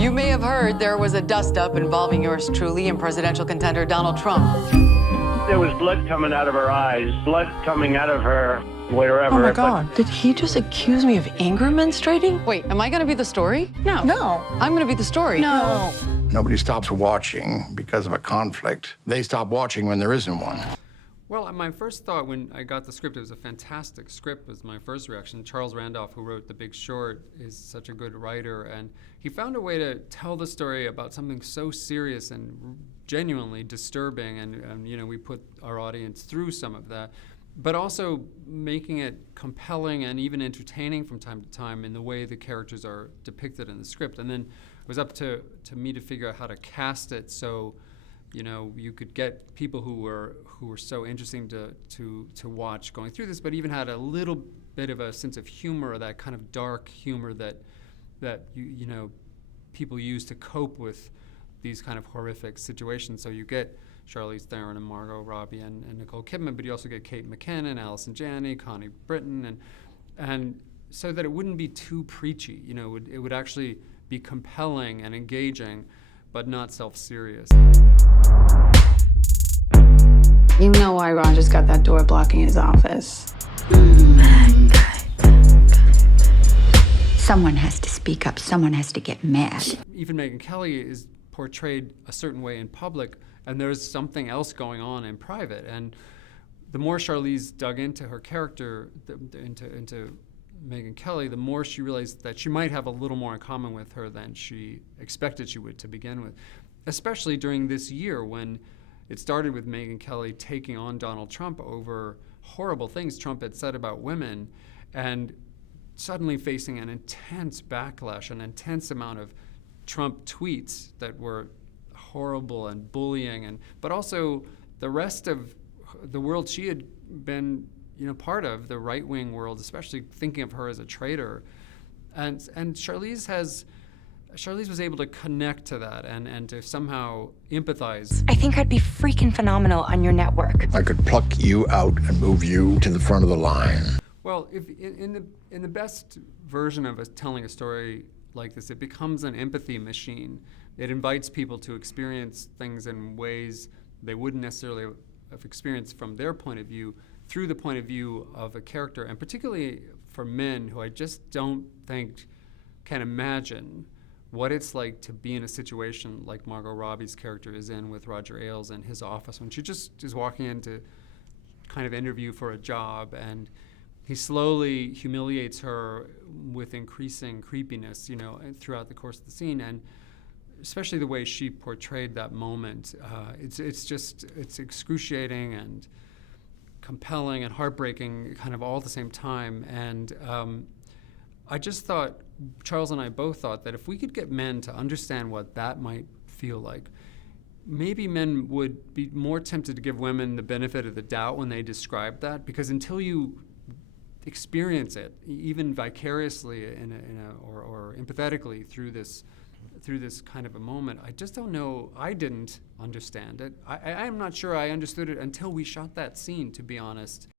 You may have heard there was a dust-up involving yours truly and presidential contender Donald Trump. There was blood coming out of her eyes, blood coming out of her wherever. Oh my God, did he just accuse me of anger menstruating? Wait, am I gonna be the story? No. No. I'm gonna be the story. No. Nobody stops watching because of a conflict. They stop watching when there isn't one. Well, my first thought when I got the script, it was a fantastic script, was my first reaction. Charles Randolph, who wrote The Big Short, is such a good writer, and he found a way to tell the story about something so serious and genuinely disturbing, and you know, we put our audience through some of that, but also making it compelling and even entertaining from time to time in the way the characters are depicted in the script. And then it was up to me to figure out how to cast it so, you know, you could get people who were so interesting to watch going through this, but even had a little bit of a sense of humor, that kind of dark humor that you know, people use to cope with these kind of horrific situations. So you get Charlize Theron and Margot Robbie and Nicole Kidman, but you also get Kate McKinnon, Allison Janney, Connie Britton, and so that it wouldn't be too preachy. You know, it would actually be compelling and engaging, but not self-serious. You know why Roger's got that door blocking his office. Someone has to speak up. Someone has to get mad. Even Megyn Kelly is portrayed a certain way in public, and there's something else going on in private. And the more Charlize dug into her character, into Megyn Kelly, the more she realized that she might have a little more in common with her than she expected she would to begin with, especially during this year when it started with Megyn Kelly taking on Donald Trump over horrible things Trump had said about women, and suddenly facing an intense backlash, an intense amount of Trump tweets that were horrible and bullying, but also the rest of the world she had been, you know, part of, the right-wing world, especially thinking of her as a traitor. And Charlize was able to connect to that and to somehow empathize. I think I'd be freaking phenomenal on your network. I could pluck you out and move you to the front of the line. Well, if in the best version of telling a story like this, it becomes an empathy machine. It invites people to experience things in ways they wouldn't necessarily have experienced from their point of view, through the point of view of a character, and particularly for men who I just don't think can imagine what it's like to be in a situation like Margot Robbie's character is in with Roger Ailes in his office, when she just is walking in to kind of interview for a job, and he slowly humiliates her with increasing creepiness, you know, throughout the course of the scene. And especially the way she portrayed that moment, it's excruciating and compelling and heartbreaking, kind of all at the same time. And I just thought, Charles and I both thought that if we could get men to understand what that might feel like, maybe men would be more tempted to give women the benefit of the doubt when they describe that, because until you experience it, even vicariously or empathetically through this kind of a moment, I just don't know. I didn't understand it. I'm not sure I understood it until we shot that scene, to be honest.